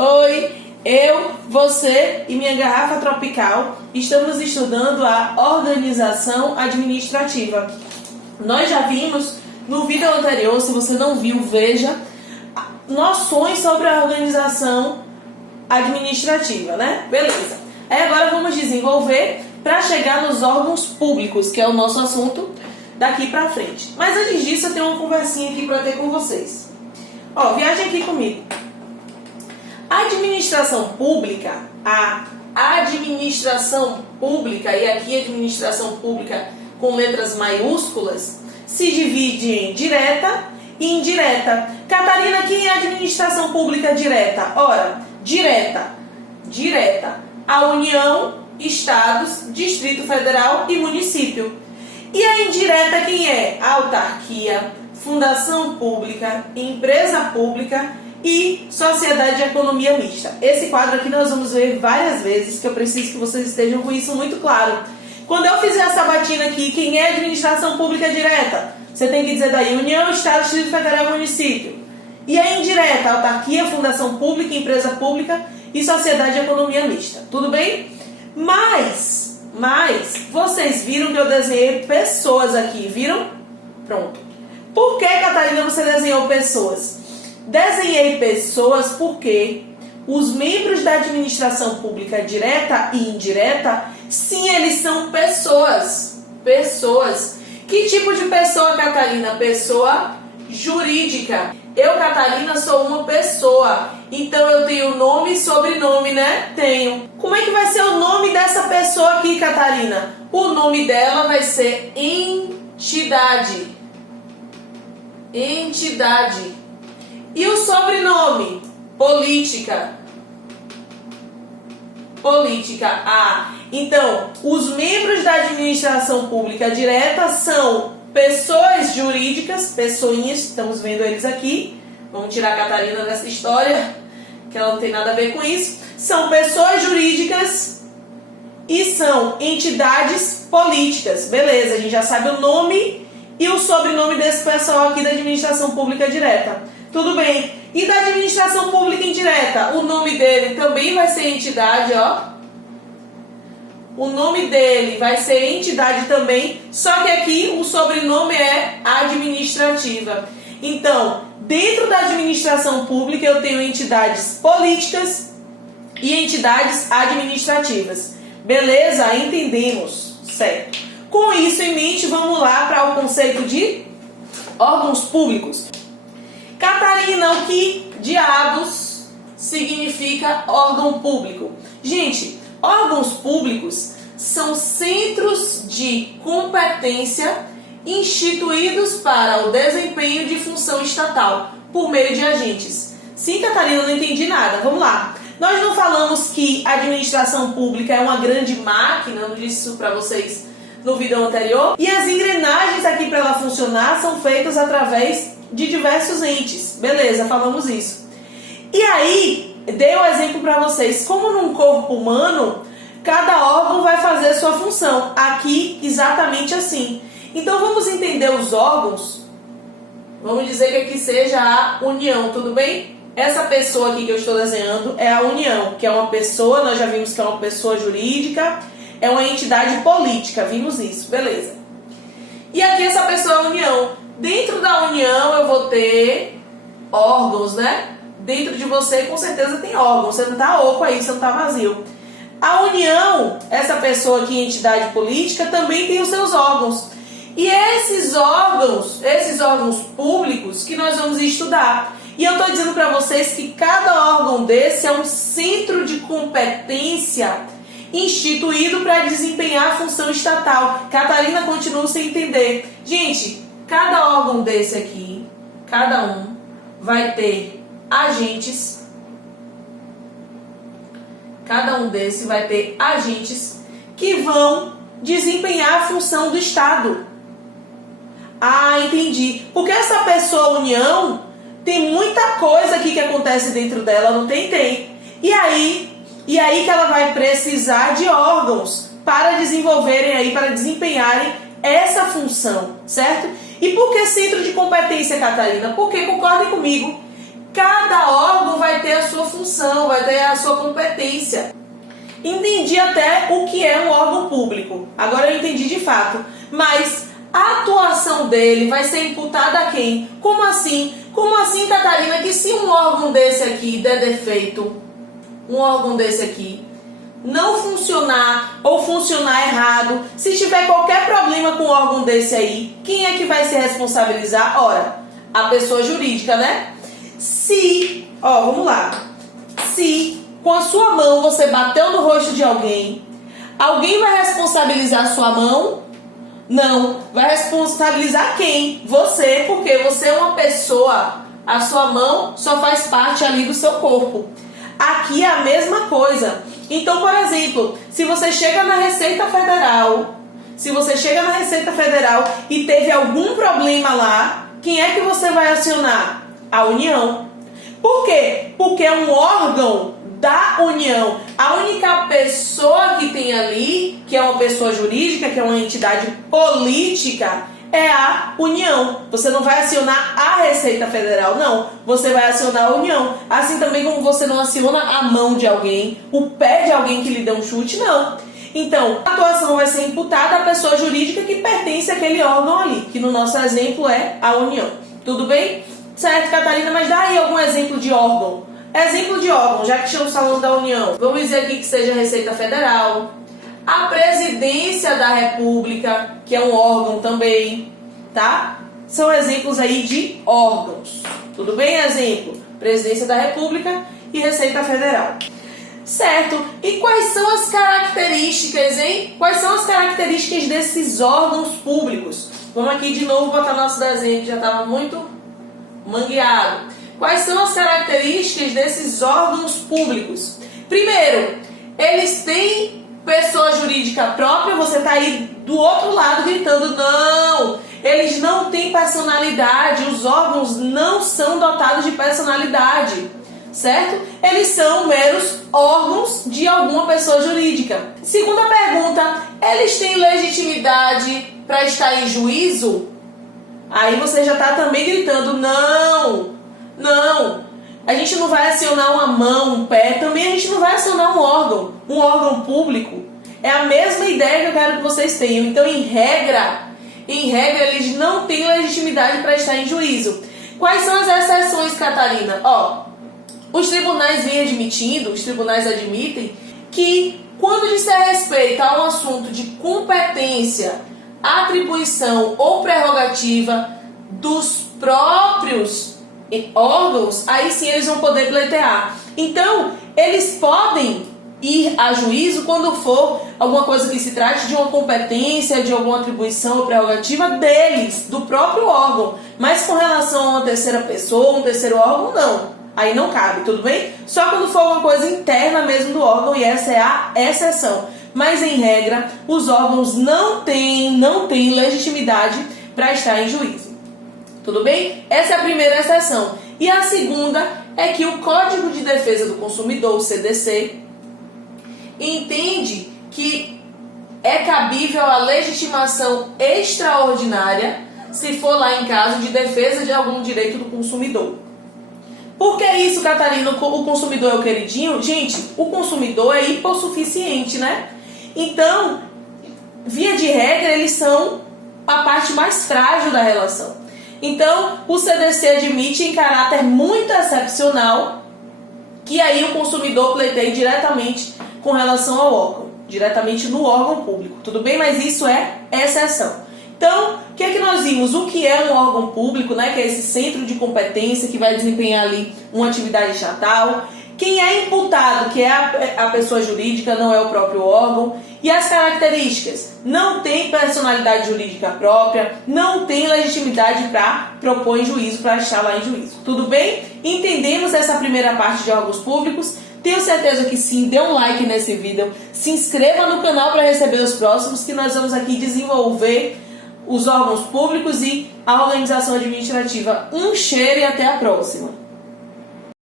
Oi, eu, você e minha garrafa tropical estamos estudando a organização administrativa. Nós já vimos no vídeo anterior, se você não viu, veja, noções sobre a organização administrativa, né? Beleza. Aí agora vamos desenvolver para chegar nos órgãos públicos, que é o nosso assunto daqui pra frente. Mas antes disso, eu tenho uma conversinha aqui para ter com vocês. Ó, viagem aqui comigo. A administração pública, e aqui administração pública com letras maiúsculas, se divide em direta e indireta. Catarina, quem é a administração pública direta? Ora, direta, a União, Estados, Distrito Federal e município. E a indireta quem é? A autarquia, fundação pública, empresa pública e sociedade de economia mista. Esse quadro aqui nós vamos ver várias vezes, que eu preciso que vocês estejam com isso muito claro. Quando eu fizer essa batina aqui, quem é administração pública direta? Você tem que dizer daí União, Estado, Distrito Federal e município. E a indireta, autarquia, fundação pública, empresa pública e sociedade de economia mista. Tudo bem? Mas vocês viram que eu desenhei pessoas aqui, viram? Pronto. Por que, Catarina, você desenhou pessoas? Desenhei pessoas porque os membros da administração pública direta e indireta, sim, eles são pessoas. Pessoas. Que tipo de pessoa, Catarina? Pessoa jurídica. Eu, Catarina, sou uma pessoa. Então eu tenho nome e sobrenome, né? Tenho. Como é que vai ser o nome dessa pessoa aqui, Catarina? O nome dela vai ser entidade. Entidade. E o sobrenome? Política. Política. Então, os membros da administração pública direta são pessoas jurídicas, pessoinhas, estamos vendo eles aqui. Vamos tirar a Catarina dessa história, que ela não tem nada a ver com isso. São pessoas jurídicas e são entidades políticas. Beleza, a gente já sabe o nome e o sobrenome desse pessoal aqui da administração pública direta. Tudo bem. E da administração pública indireta? O nome dele também vai ser entidade, ó. O nome dele vai ser entidade também, só que aqui o sobrenome é administrativa. Então, dentro da administração pública eu tenho entidades políticas e entidades administrativas. Beleza? Entendemos, certo? Com isso em mente, vamos lá para o conceito de órgãos públicos. Catarina, o que diabos significa órgão público? Gente, órgãos públicos são centros de competência instituídos para o desempenho de função estatal por meio de agentes. Sim, Catarina, não entendi nada. Vamos lá. Nós não falamos que a administração pública é uma grande máquina, eu não disse isso para vocês no vídeo anterior? E as engrenagens aqui para ela funcionar são feitas através de diversos entes. Beleza, falamos isso. E aí, dei um exemplo para vocês. Como num corpo humano, cada órgão vai fazer sua função. Aqui, exatamente assim. Então, vamos entender os órgãos. Vamos dizer que aqui seja a União, tudo bem? Essa pessoa aqui que eu estou desenhando é a União, que é uma pessoa, nós já vimos que é uma pessoa jurídica, é uma entidade política, vimos isso, beleza. E aqui essa pessoa é a União. Dentro da União eu vou ter órgãos, né? Dentro de você com certeza tem órgãos, você não está oco aí, você não está vazio. A União, essa pessoa aqui, entidade política, também tem os seus órgãos. E esses órgãos públicos que nós vamos estudar. E eu estou dizendo para vocês que cada órgão desse é um centro de competência instituído para desempenhar a função estatal. Catarina continua sem entender. Gente, cada órgão desse aqui, cada um, vai ter agentes. Cada um desses vai ter agentes que vão desempenhar a função do Estado. Entendi. Porque essa pessoa União tem muita coisa aqui que acontece dentro dela, não tem? Tem. E aí que ela vai precisar de órgãos para desenvolverem aí, para desempenharem essa função, certo? E por que centro de competência, Catarina? Porque, concordem comigo, cada órgão vai ter a sua função, vai ter a sua competência. Entendi até o que é um órgão público. Agora eu entendi de fato. Mas a atuação dele vai ser imputada a quem? Como assim? Como assim, Catarina, que se um órgão desse aqui der defeito, um órgão desse aqui não funcionar ou funcionar errado, se tiver qualquer problema com um órgão desse aí, quem é que vai se responsabilizar? Ora, a pessoa jurídica, né? Se, vamos lá. Se com a sua mão você bateu no rosto de alguém, alguém vai responsabilizar a sua mão? Não. Vai responsabilizar quem? Você, porque você é uma pessoa, a sua mão só faz parte ali do seu corpo. Aqui é a mesma coisa. Então, por exemplo, se você chega na Receita Federal, e teve algum problema lá, quem é que você vai acionar? A União. Por quê? Porque é um órgão da União. A única pessoa que tem ali, que é uma pessoa jurídica, que é uma entidade política, é a União. Você não vai acionar a Receita Federal, não. Você vai acionar a União. Assim também como você não aciona a mão de alguém, o pé de alguém que lhe deu um chute, não. Então, a atuação vai ser imputada à pessoa jurídica que pertence àquele órgão ali, que no nosso exemplo é a União. Tudo bem? Certo, Catarina, mas dá aí algum exemplo de órgão. Exemplo de órgão, já que estamos falando da União. Vamos dizer aqui que seja a Receita Federal, a Presidência da República, que é um órgão também, tá? São exemplos aí de órgãos. Tudo bem? Exemplo, Presidência da República e Receita Federal. Certo? E quais são as características, hein? Quais são as características desses órgãos públicos? Vamos aqui de novo botar nosso desenho, que já estava muito mangueado. Quais são as características desses órgãos públicos? Primeiro, eles têm pessoa jurídica própria. Você está aí do outro lado gritando, não, eles não têm personalidade, os órgãos não são dotados de personalidade, certo? Eles são meros órgãos de alguma pessoa jurídica. Segunda pergunta, eles têm legitimidade para estar em juízo? Aí você já está também gritando, não, a gente não vai acionar uma mão, um pé, também a gente não vai acionar um órgão público. É a mesma ideia que eu quero que vocês tenham. Então, em regra, eles não têm legitimidade para estar em juízo. Quais são as exceções, Catarina? Os tribunais admitem que quando diz respeito a um assunto de competência, atribuição ou prerrogativa dos próprios órgãos, aí sim eles vão poder pleitear. Então, eles podem ir a juízo quando for alguma coisa que se trate de uma competência, de alguma atribuição ou prerrogativa deles, do próprio órgão. Mas com relação a uma terceira pessoa, um terceiro órgão, não. Aí não cabe, tudo bem? Só quando for uma coisa interna mesmo do órgão, e essa é a exceção. Mas, em regra, os órgãos não têm legitimidade para estar em juízo. Tudo bem? Essa é a primeira exceção. E a segunda é que o Código de Defesa do Consumidor, o CDC, entende que é cabível a legitimação extraordinária se for lá em caso de defesa de algum direito do consumidor. Por que isso, Catarina? O consumidor é o queridinho? Gente, o consumidor é hipossuficiente, né? Então, via de regra, eles são a parte mais frágil da relação. Então, o CDC admite em caráter muito excepcional que aí o consumidor pleiteie diretamente com relação ao órgão, diretamente no órgão público. Tudo bem? Mas isso é exceção. Então, o que é que nós vimos? O que é um órgão público, né? Que é esse centro de competência que vai desempenhar ali uma atividade estatal. Quem é imputado, que é a pessoa jurídica, não é o próprio órgão. E as características? Não tem personalidade jurídica própria, não tem legitimidade para propor em juízo, para estar lá em juízo. Tudo bem? Entendemos essa primeira parte de órgãos públicos? Tenho certeza que sim, dê um like nesse vídeo, se inscreva no canal para receber os próximos, que nós vamos aqui desenvolver os órgãos públicos e a organização administrativa. Um cheiro e até a próxima!